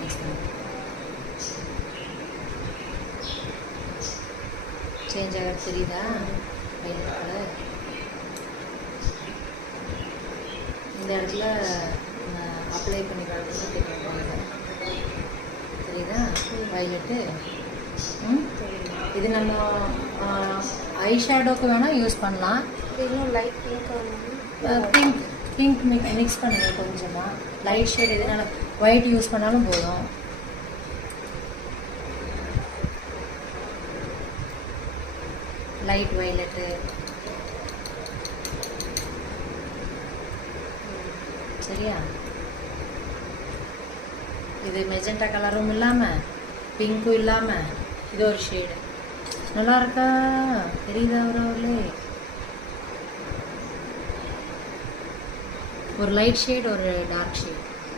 Mix பண்ணு. Change ஆகிறது தெரியுதா? Violet colour. இந்த இடத்துல அப்ளை பண்ணி காட்டணும் தெரியும். தெரியுதா? வைலட்டு. இது நம்ம ஐ ஷேடோக்கு வேணால் யூஸ் பண்ணலாம். இன்னும் லைட் பிங்க் பிங்க் மிக்ஸ் பண்ணுங்க கொஞ்சமாக. லைட் ஷேட் எதுனால ஒயிட் யூஸ் பண்ணாலும் போதும். Light violet. சரியா? இது மெஜெண்டா கலரும் இல்லாமல் பிங்க்கும் இல்லாமல் இது ஒரு ஷேடு. நல்லா இருக்கா? தெரியுதா அவரே? ஒரு லைட் ஷேட் ஒரு டார்க் ஷேட்.